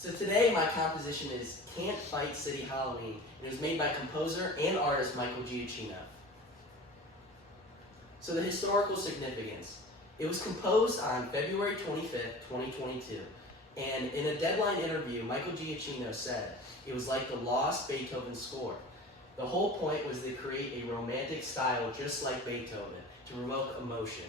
So today my composition is Can't Fight City Halloween, and it was made by composer and artist Michael Giacchino. So the historical significance. It was composed on February 25th, 2022, and in a Deadline interview, Michael Giacchino said it was like the lost Beethoven score. The whole point was to create a romantic style just like Beethoven, to provoke emotion.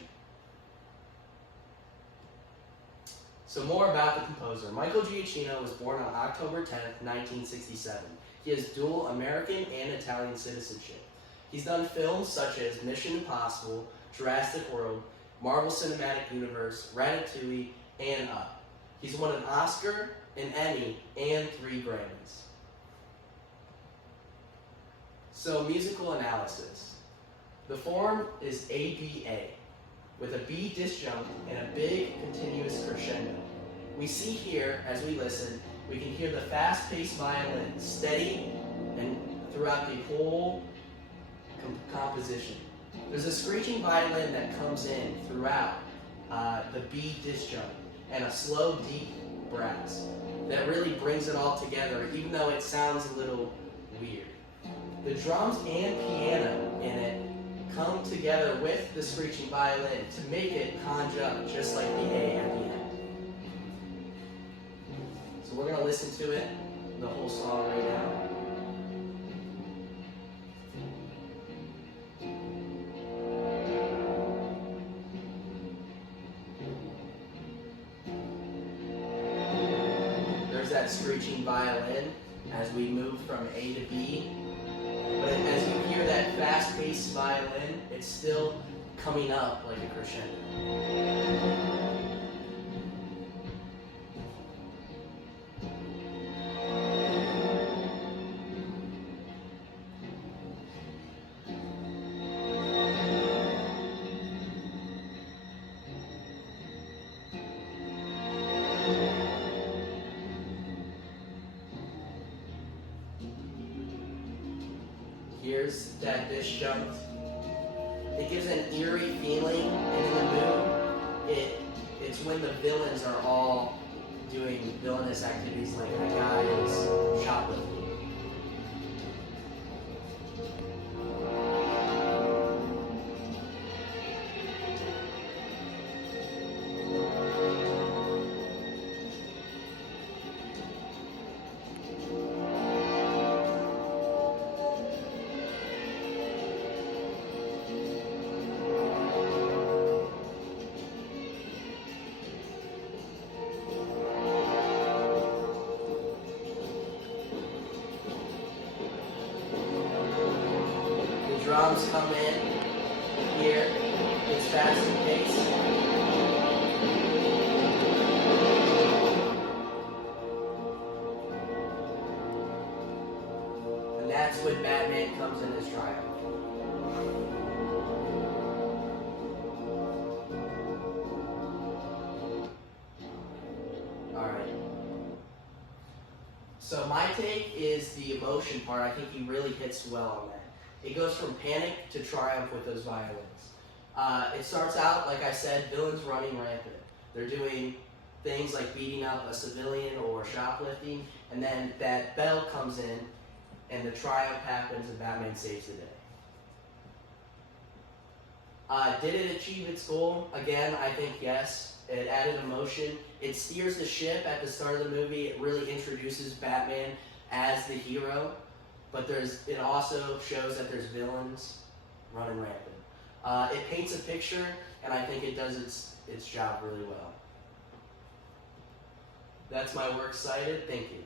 So more about the composer. Michael Giacchino was born on October 10th, 1967. He has dual American and Italian citizenship. He's done films such as Mission Impossible, Jurassic World, Marvel Cinematic Universe, Ratatouille, and Up. He's won an Oscar, an Emmy, and 3 Grammys. So musical analysis. The form is ABA, with a B disjunct and a big continuous crescendo. We see here, as we listen, we can hear the fast-paced violin steady and throughout the whole composition. There's a screeching violin that comes in throughout the B disjunct and a slow, deep brass that really brings it all together, even though it sounds a little weird. The drums and piano in it come together with the screeching violin to make it conjure up just like the A at the end. So we're going to listen to it, the whole song right now. There's that screeching violin as we move from A to B. But as you hear that fast-paced violin, it's still coming up like a crescendo. Here's that disjunct. It gives an eerie feeling, and in the mood, it's when the villains are all doing villainous activities, like the guy is shoplifting. Drums come in here, it's fast and pace. And that's when Batman comes in his triumph. Alright. So my take is the emotion part. I think he really hits well on that. It goes from panic to triumph with those violins. It starts out, like I said, villains running rampant. They're doing things like beating up a civilian or shoplifting, and then that bell comes in, and the triumph happens, and Batman saves the day. Did it achieve its goal? Again, I think yes. It added emotion. It steers the ship at the start of the movie. It really introduces Batman as the hero. But it also shows that there's villains running rampant. It paints a picture, and I think it does its job really well. That's my works cited. Thank you.